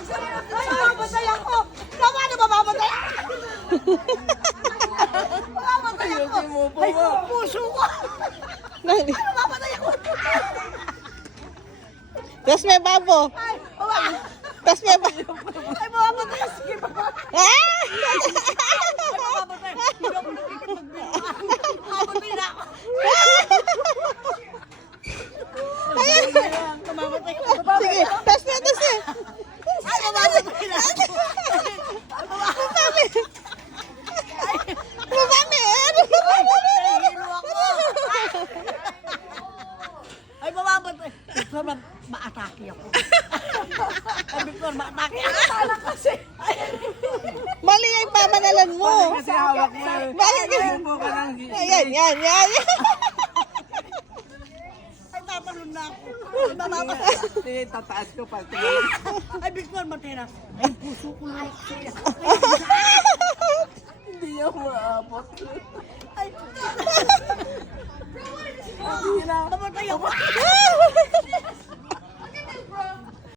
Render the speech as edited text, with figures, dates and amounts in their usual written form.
Mamamatay ako! Tama na mamamatay ako! Mamamatay ako! Ay, puso ko! Mamamatay ako! Tapos may babo. Ay, mamamatay! Tapos may babo. Ay, mamamatay! Sige, Ah! mamamatay! Hindi ako nakikipagbiruan! Mamamatay na ako! Mamamatay ako! Sige, tapos na, tapos na. Ay, mamamatay na ako! Mabami! Nahihilo ako! Ay, mamamatay! Victor, maatake ako. Ay, Victor, maatake ako. Sala kasi. Mali yung pamanalan mo. Kasi hawak mo. Bakit kasi? Umupo ka lang. Ayan, yan, yan. Ay, tatalon na ako. Ay, mamamatay. Sige, tataas ko pa. Ay, Victor, matira. Ay, puso ko na siya.